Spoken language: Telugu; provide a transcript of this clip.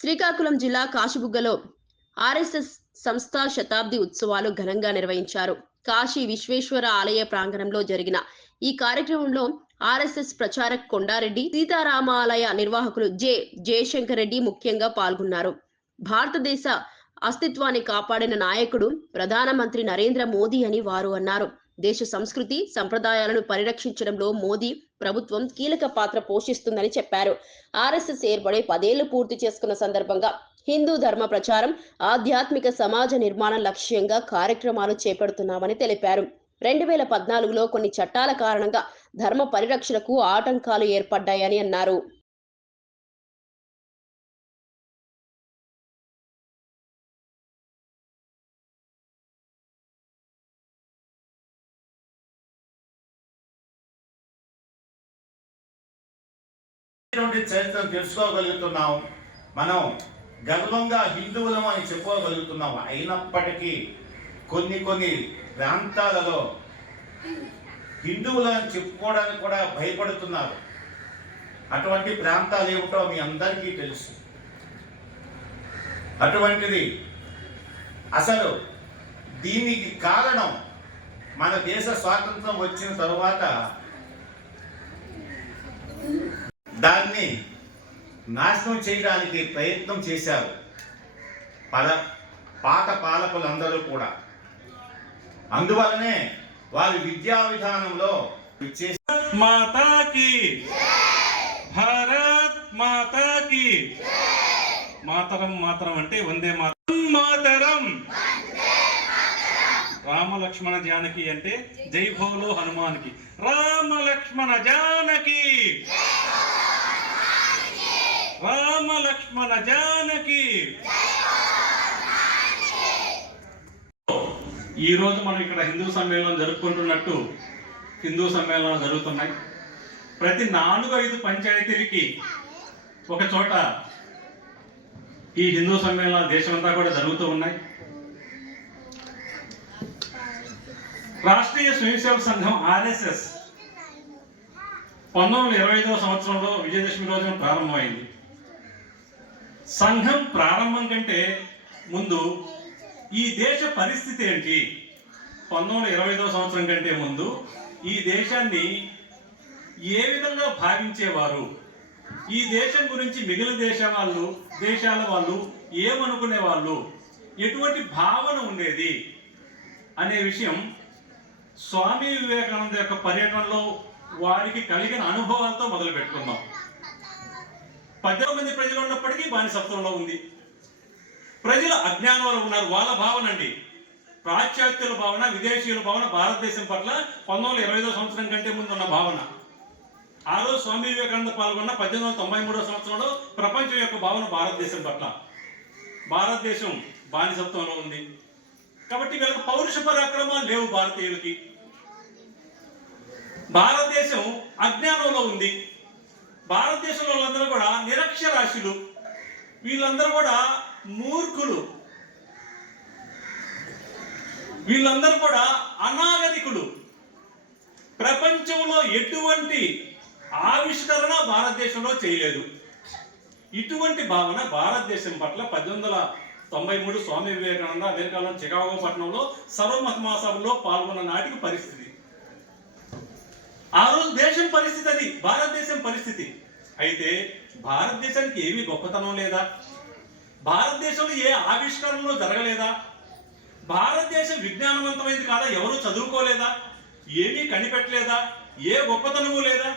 శ్రీకాకుళం జిల్లా కాశీబుగ్గలో ఆర్ఎస్ఎస్ సంస్థ శతాబ్ది ఉత్సవాలు ఘనంగా నిర్వహించారు. కాశీ విశ్వేశ్వర ఆలయ ప్రాంగణంలో జరిగిన ఈ కార్యక్రమంలో ఆర్ఎస్ఎస్ ప్రచారక్ కొండారెడ్డి, సీతారామాలయ నిర్వాహకులు జయశంకర్ రెడ్డి ముఖ్యంగా పాల్గొన్నారు. భారతదేశ అస్తిత్వాన్ని కాపాడిన నాయకుడు ప్రధానమంత్రి నరేంద్ర మోదీ అని వారు అన్నారు. దేశ సంస్కృతి సంప్రదాయాలను పరిరక్షించడంలో మోదీ ప్రభుత్వం కీలక పాత్ర పోషిస్తుందని చెప్పారు. ఆర్ఎస్ఎస్ ఏర్పడే 10 ఏళ్లు పూర్తి చేసుకున్న సందర్భంగా హిందూ ధర్మ ప్రచారం, ఆధ్యాత్మిక సమాజ నిర్మాణం లక్ష్యంగా కార్యక్రమాలు చేపడుతున్నామని తెలిపారు. 2014లో కొన్ని చట్టాల కారణంగా ధర్మ పరిరక్షణకు ఆటంకాలు ఏర్పడ్డాయని అన్నారు. చరిత్రను తెలుసుకోగలుగుతున్నాం. మనం గర్వంగా హిందువులం అని చెప్పుకోగలుగుతున్నాం. అయినప్పటికీ కొన్ని ప్రాంతాలలో హిందువులని చెప్పుకోవడానికి కూడా భయపడుతున్నారు. అటువంటి ప్రాంతాలు ఏమిటో మీ అందరికీ తెలుసు. అటువంటిది అసలు దీనికి కారణం మన దేశ స్వాతంత్రం వచ్చిన తరువాత దాన్ని నాశనం చేయడానికి ప్రయత్నం చేశారు పాత పాలకులందరూ కూడా. అందువలనే వారి విద్యా విధానంలో మాతాకి భారత్ మాతాకి మాతరం మాతరం అంటే వందే మాతరం మాతరం. రామ లక్ష్మణ జానకి అంటే జై భోలో హనుమాన్కి. రామ లక్ష్మణ జానకి, రామ లక్ష్మణ జానకి. ఈ రోజు మనం ఇక్కడ హిందూ సమ్మేళనం జరుపుకుంటున్నట్టు హిందూ సమ్మేళనాలు జరుగుతున్నాయి. ప్రతి 4-5 పంచాయతీలకి ఒక చోట ఈ హిందూ సమ్మేళనాలు దేశమంతా కూడా జరుగుతూ ఉన్నాయి. రాష్ట్రీయ స్వయం సేవక సంఘం ఆర్ఎస్ఎస్ 1925వ సంవత్సరంలో విజయదశమి రోజున ప్రారంభమైంది. సంఘం ప్రారంభం కంటే ముందు ఈ దేశ పరిస్థితి ఏంటి, 1925వ సంవత్సరం కంటే ముందు ఈ దేశాన్ని ఏ విధంగా భావించేవారు, ఈ దేశం గురించి మిగిలిన దేశాల వాళ్ళు ఏమనుకునే వాళ్ళు, ఎటువంటి భావన ఉండేది అనే విషయం స్వామి వివేకానంద యొక్క పర్యటనలో వారికి కలిగిన అనుభవాలతో మొదలు పెట్టుకుందాం. 10 మంది ప్రజలు ఉన్నప్పటికీ బానిసత్వంలో ఉంది. ప్రజలు అజ్ఞానంలో ఉన్నారు. వాళ్ళ భావన అండి, పాశ్చాత్యుల భావన, విదేశీయుల భావన భారతదేశం పట్ల 1925వ సంవత్సరం కంటే ముందు ఉన్న భావన. ఆ రోజు స్వామి వివేకానంద పాల్గొన్న 1893వ సంవత్సరంలో ప్రపంచం యొక్క భావన భారతదేశం పట్ల. భారతదేశం బానిసత్వంలో ఉంది కాబట్టి వీళ్ళకి పౌరుష పరాక్రమాలు లేవు. భారతీయులకి భారతదేశం అజ్ఞానంలో ఉంది. భారతదేశంలో వాళ్ళందరూ కూడా నిరక్షరాస్యులు, వీళ్ళందరూ కూడా మూర్ఖులు, వీళ్ళందరూ కూడా అనాగరికులు. ప్రపంచంలో ఎటువంటి ఆవిష్కరణ భారతదేశంలో చేయలేదు. ఇటువంటి భావన భారతదేశం పట్ల 1893 స్వామి వివేకానంద అమెరికాలో చికాగో పట్టణంలో సర్వమత మహాసభలో పాల్గొన్న నాటికి పరిస్థితి. ఆ రోజు దేశం పరిస్థితి అది, భారతదేశం పరిస్థితి. అయితే భారతదేశానికి ఏమీ గొప్పతనం లేదా, భారతదేశంలో ఏ ఆవిష్కరణలు జరగలేదా, భారతదేశం విజ్ఞానవంతమైంది కాదా, ఎవరు చదువుకోలేదా, ఏమీ కనిపెట్టలేదా, ఏ గొప్పతనము లేదా,